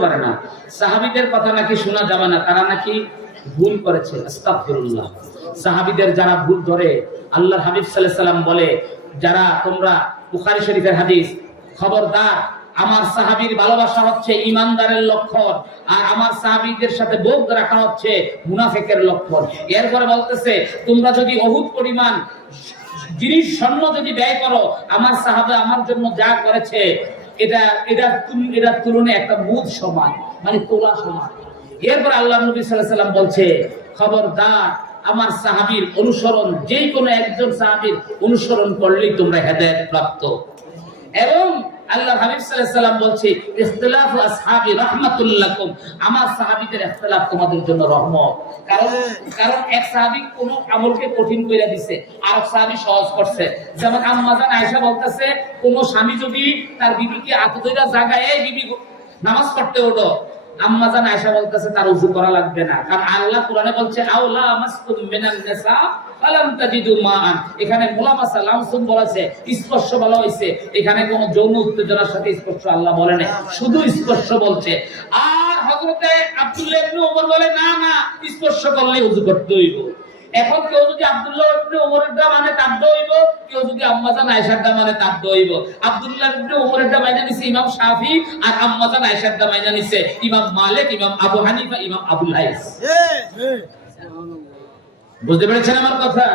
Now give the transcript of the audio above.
পারে না। সাহাবীদের কথা নাকি শোনা যাবে না, তারা নাকি ভুল করেছে। আস্তাগফিরুল্লাহ। সাহাবীদের যারা ভুল ধরে, আল্লাহর হাবিব সাল্লাল্লাহু আলাইহি সাল্লাম বলে, যারা তোমরা বুখারী শরীফের হাদিস, খবরদার আমার সাহাবীর ভালোবাসা হচ্ছে ঈমানদারের লক্ষণ, আর আমার সাহাবীদের সাথে বগদ রাখা হচ্ছে মুনাফিকের লক্ষণ। এরপরে বলতেছে, তোমরা যদি অহুদ পরিমাণ জিনিস স্বর্ণ যদি ব্যয় করো, আমার সাহাবা আমার জন্য যা করেছে এটার তুলনায় একটা মুদ সমান, মানে তোলা সমান। এরপর আল্লাহ নবী সাল্লাল্লাহু আলাইহি সাল্লাম বলছে, খবরদার আমার সাহাবীর অনুসরণ, যে কোনো একজন সাহাবীর অনুসরণ করলেই তোমরা হেদায়েত প্রাপ্ত। এবং আল্লাহ হাবিব সাল্লাল্লাহু আলাইহি সাল্লাম বলছে, ইখতিলাফু আসহাবি রাহমাতুল লাকুম, আমার সাহাবীদের ইখতিলাফ তোমাদের জন্য রহমত। কারণ এক সাহাবী কোন আমলকে কঠিন কইরা দিছে, আর এক সাহাবী সহজ করছে। যেমন আম্মা জান আয়েশা বলতেছে, কোন স্বামী যদি তার বিবিকে হাত ধইরা জাগায়, এই বিবি নামাজ পড়তে ওঠো, আম্মা জান আয়েশা বলতেছে তার ওযু করা লাগবে না, কারণ আল্লাহ কোরআনে বলছে আওলা মাসতুম মিনান নিসা ফালাম তাজিদু মাআন। এখানে মুলামাসা লামসুন বলেছে, স্পর্শ বলা হয়েছে, এখানে কোনো যৌন উত্তেজনার সাথে স্পর্শ আল্লাহ বলে না, শুধু স্পর্শ বলছে। আর হযরতে আব্দুল্লাহ ইবনে ওমর বলে, না না, স্পর্শ করলে ওযু করতে হইব। এখন কেউ যদি আব্দুল্লাহ ইবনে ওমরের দা মানে তার দইব, কেউ যদি আম্মা জান আয়েশার দা মানে তার দইব। আব্দুল্লাহ ইবনে ওমরের দা মাইনা নিছে ইমাম শাফি, আর আম্মা জান আয়েশার দা মাইনা নিছে ইমাম মালিক, ইমাম আবু হানিফা, ইমাম আবুল হাইস। বুঝতে পেরেছেন আমার কথা?